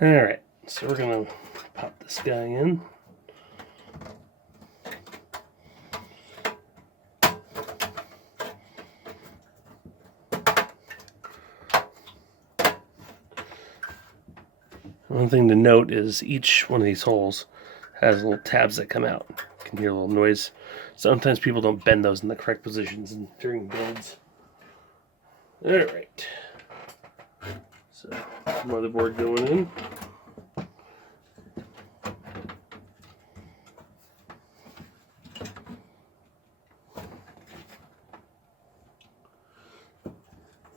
Alright, so we're going to pop this guy in. One thing to note is each one of these holes has little tabs that come out. You can hear a little noise. Sometimes people don't bend those in the correct positions during builds. Alright. So, motherboard going in.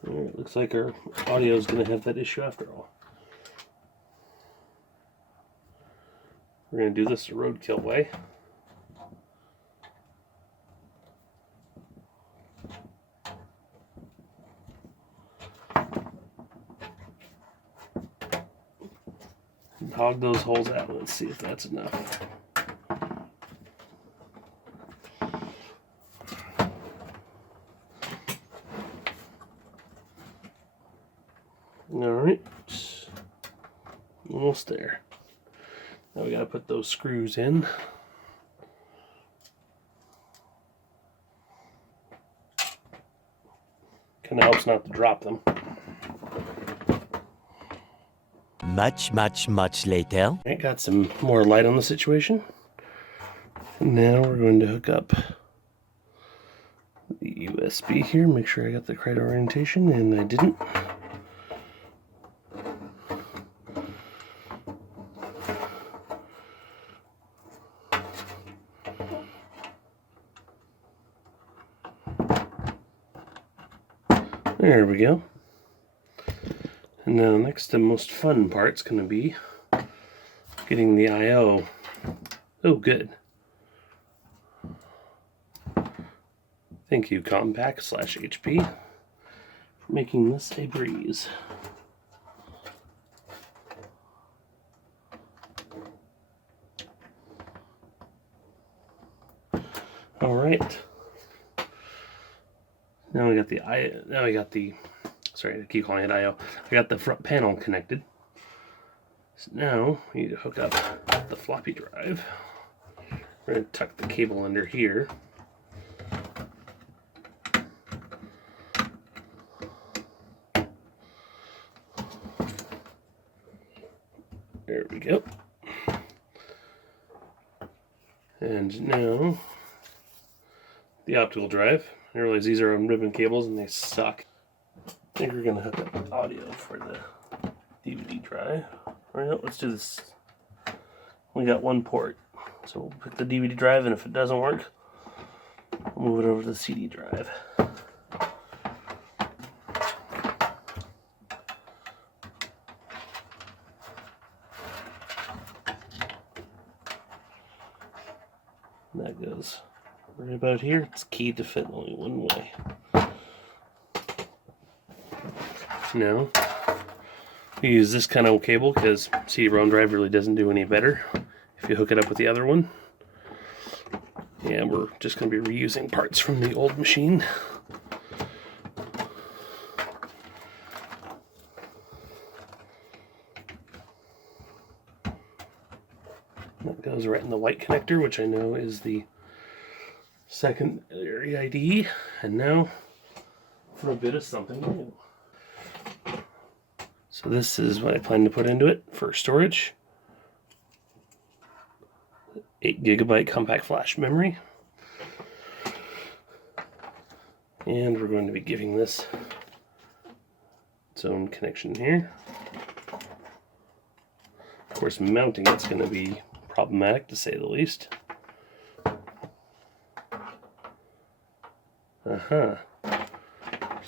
Alright, looks like our audio is going to have that issue after all. We're going to do this the roadkill way. And hog those holes out. Let's see if that's enough. Alright. Almost there. Now we got to put those screws in. Kind of helps not to drop them. Much later. I got some more light on the situation. Now we're going to hook up the USB here. Make sure I got the correct orientation, and I didn't. There we go. And now next, the most fun part's going to be getting the I/O. Oh, good. Thank you, Compaq / HP, for making this a breeze. All right. Now we got the sorry, I keep calling it I/O. I got the front panel connected. So now we need to hook up the floppy drive. We're going to tuck the cable under here. There we go. And now the optical drive. I realize these are on ribbon cables and they suck. I think we're going to hook up audio for the DVD drive. Or no, let's do this. We got one port. So we'll pick the DVD drive, and if it doesn't work, we'll move it over to the CD drive. And that goes right about here. It's keyed to fit only one way. Now, we use this kind of cable because CD-ROM drive really doesn't do any better if you hook it up with the other one. Yeah, we're just going to be reusing parts from the old machine. That goes right in the white connector, which I know is the secondary ID. And now for a bit of something new. So this is what I plan to put into it for storage. 8 GB compact flash memory. And we're going to be giving this its own connection here. Of course, mounting it's going to be problematic to say the least. So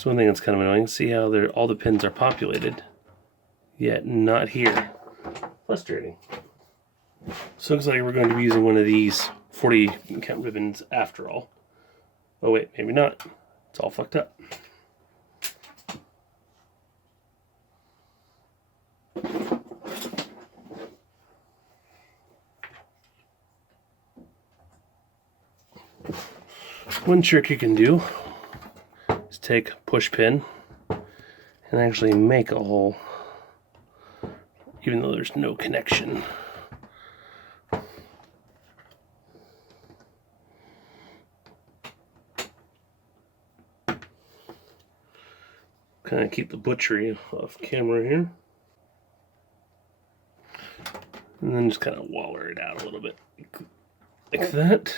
one thing that's kind of annoying, see how all the pins are populated, yet not here. Frustrating. So it looks like we're going to be using one of these 40 count ribbons after all. Oh wait, maybe not. It's all fucked up. One trick you can do is take a push pin and actually make a hole even though there's no connection. Kind of keep the butchery off camera here. And then just kind of waller it out a little bit like that.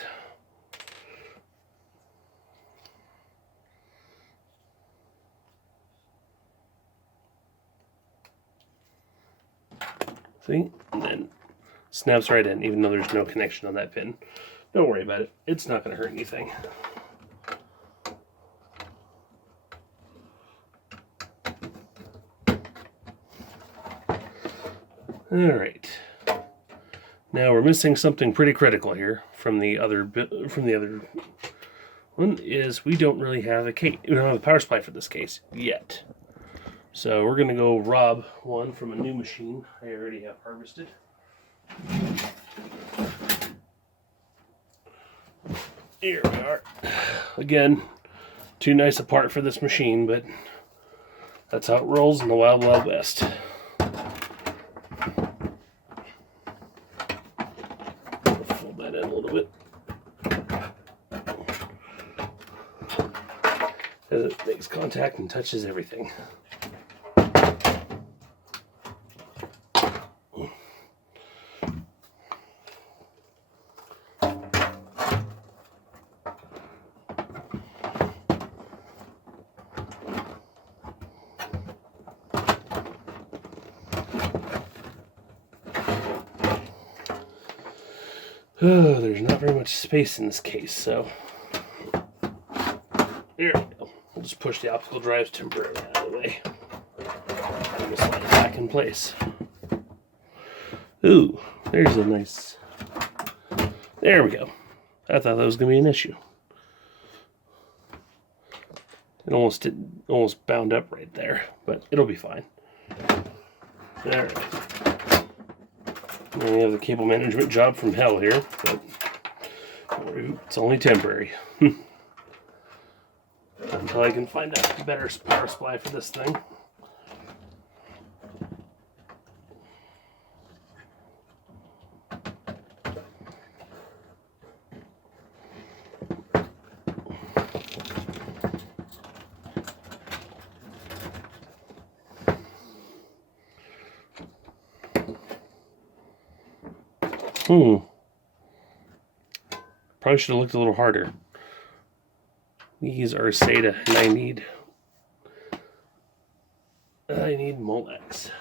See? And then snaps right in, even though there's no connection on that pin. Don't worry about it. It's not going to hurt anything. Alright. Now we're missing something pretty critical here from the other one is we don't really have a case. We don't have a power supply for this case yet. So we're gonna go rob one from a new machine I already have harvested. Here we are. Again, too nice a part for this machine, but that's how it rolls in the Wild Wild West. Fold that in a little bit. As it makes contact and touches everything. Oh, there's not very much space in this case, so there we go. We'll just push the optical drives temporarily out of the way. And we'll slide it back in place. Ooh, there's a nice... There we go. I thought that was going to be an issue. It almost bound up right there, but it'll be fine. There. We have the cable management job from hell here, but it's only temporary. Until I can find a better power supply for this thing. Probably should have looked a little harder. These are SATA, and I need Molex.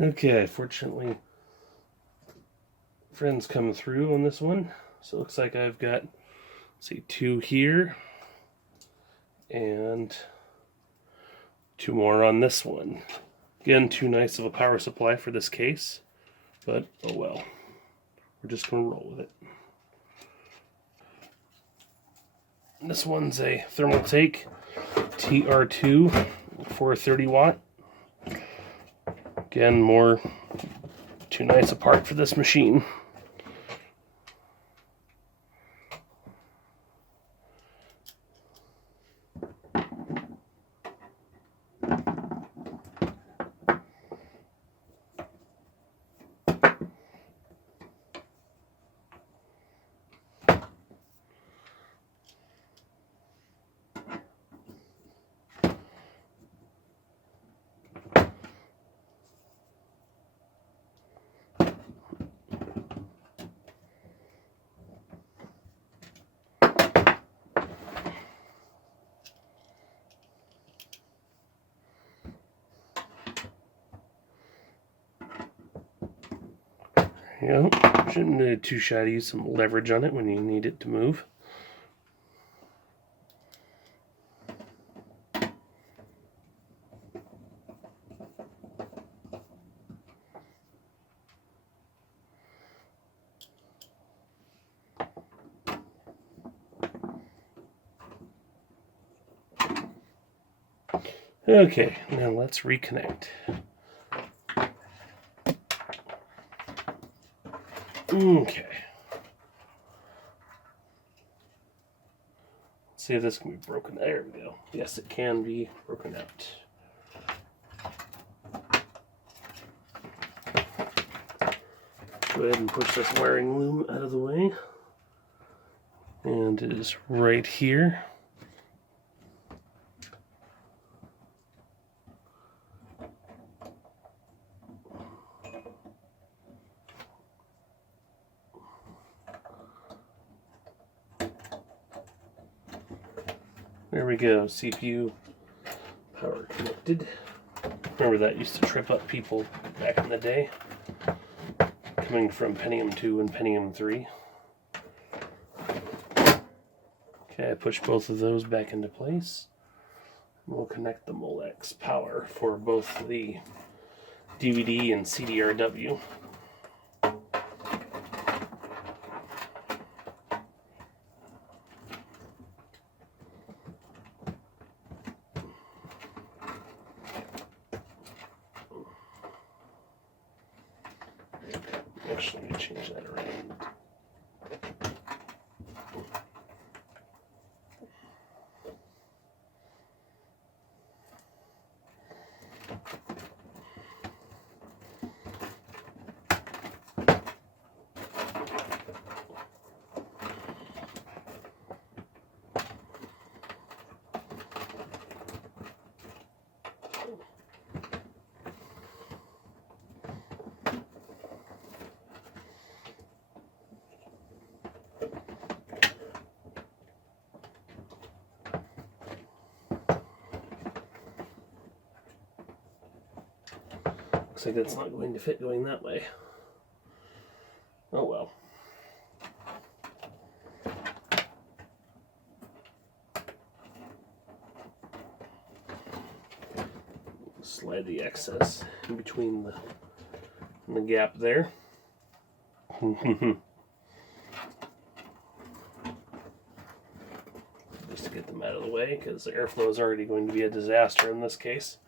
Okay, fortunately, friends coming through on this one. So it looks like I've got, let's see, 2 here and 2 more on this one. Again, too nice of a power supply for this case, but oh well. We're just going to roll with it. And this one's a Thermaltake TR2 430 watt. Again, more too nice a part for this machine. You know, shouldn't be too shy to use some leverage on it when you need it to move. Okay, now let's reconnect. Okay. Let's see if this can be broken. There we go. Yes, it can be broken out. Go ahead and push this wiring loom out of the way. And it is right here. There we go, CPU power connected. Remember that used to trip up people back in the day, coming from Pentium 2 and Pentium 3. Okay, I push both of those back into place. We'll connect the Molex power for both the DVD and CDRW. Actually, let me change that around. Looks like that's not going to fit going that way. Oh well. Slide the excess in between the gap there. Just to get them out of the way, because the airflow is already going to be a disaster in this case.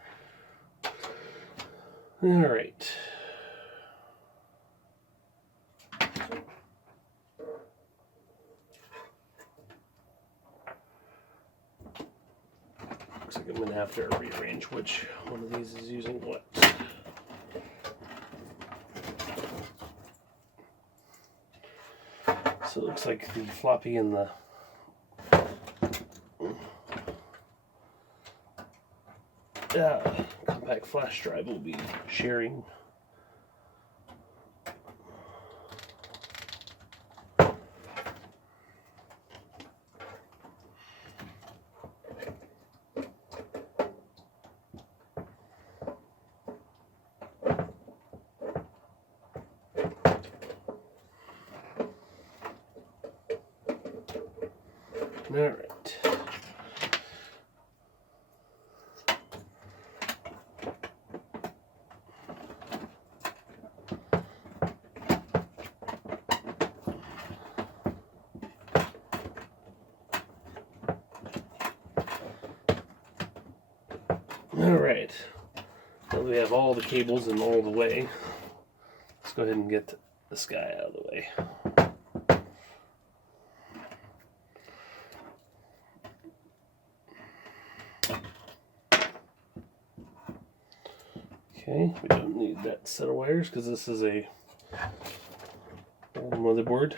All right. Looks like I'm going to have to rearrange which one of these is using what. So it looks like the floppy and the Compaq flash drive will be sharing. All right. Alright, now that we have all the cables in all the way, let's go ahead and get this guy out of the way. Okay, we don't need that set of wires because this is a motherboard.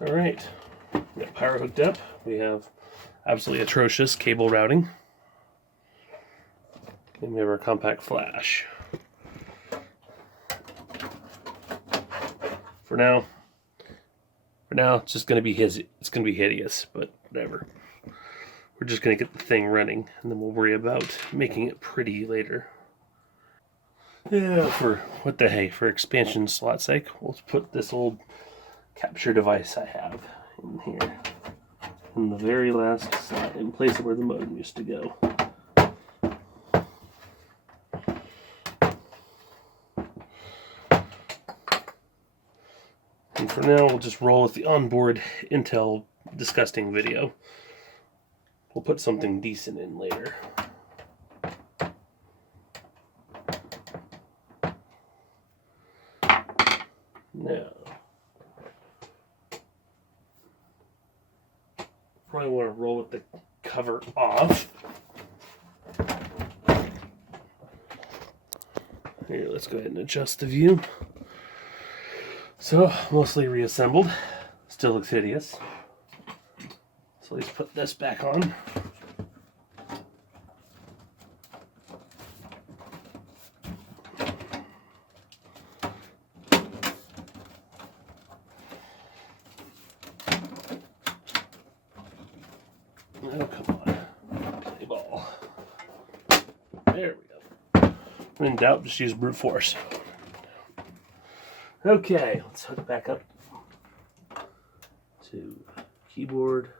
Alright, we got power hooked up. We have absolutely atrocious cable routing. And we have our Compaq flash. For now, it's just going to be it's going to be hideous, but whatever. We're just going to get the thing running, and then we'll worry about making it pretty later. Yeah, for what the hey, for expansion slot sake, we'll put this old capture device I have in here, in the very last slot, in place of where the modem used to go. And for now, we'll just roll with the onboard Intel disgusting video. We'll put something decent in later. Now, probably want to roll with the cover off. Here, let's go ahead and adjust the view. So, mostly reassembled. Still looks hideous. So let's put this back on. Oh, come on. Play ball. There we go. When in doubt, just use brute force. Okay, let's hook back up to keyboard.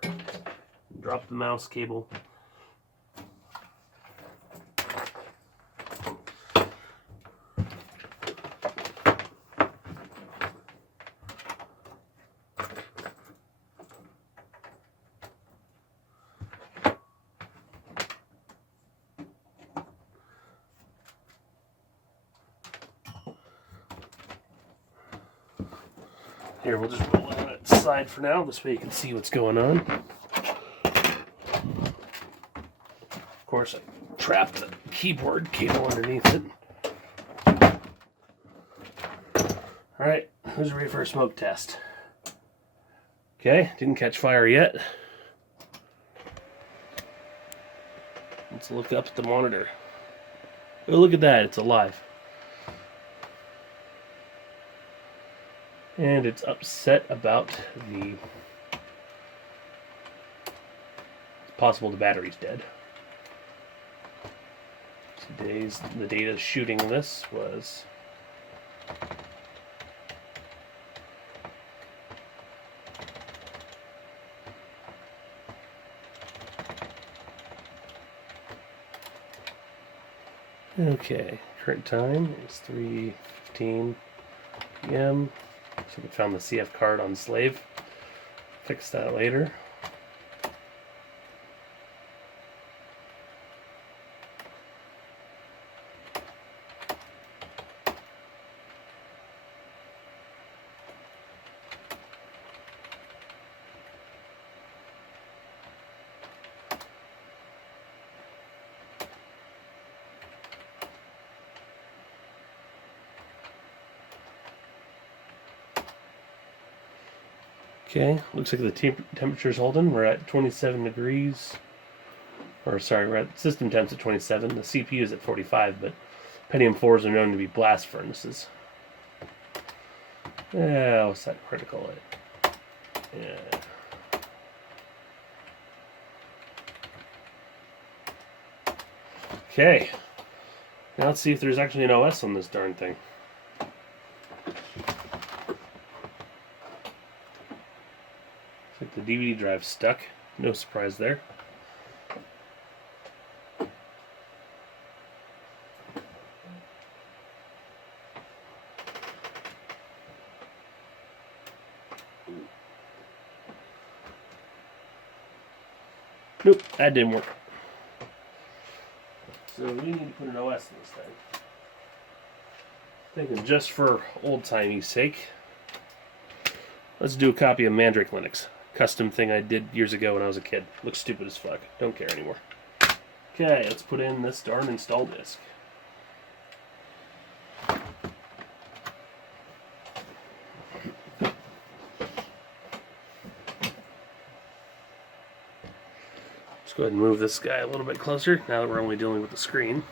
Drop the mouse cable. Here, we'll just roll it on its side for now, this way you can see what's going on. Of course, I trapped the keyboard cable underneath it. Alright, who's ready for a smoke test? Okay, didn't catch fire yet. Let's look up at the monitor. Oh, look at that, it's alive. And it's upset about the... It's possible the battery's dead. The data shooting this was... Okay, current time is 3:15 p.m. So we found the CF card on slave. Fix that later. Okay, looks like the temperature's holding. We're at 27 degrees. Or sorry, we're at system temps at 27. The CPU is at 45, but Pentium 4s are known to be blast furnaces. Yeah, what's that critical at? Yeah. Okay. Now let's see if there's actually an OS on this darn thing. Looks like the DVD drive's stuck. No surprise there. Nope, that didn't work. So we need to put an OS in this thing. Thinking just for old-timey sake, let's do a copy of Mandrake Linux. Custom thing I did years ago when I was a kid. Looks stupid as fuck. Don't care anymore. Okay, let's put in this darn install disk. Let's go ahead and move this guy a little bit closer now that we're only dealing with the screen.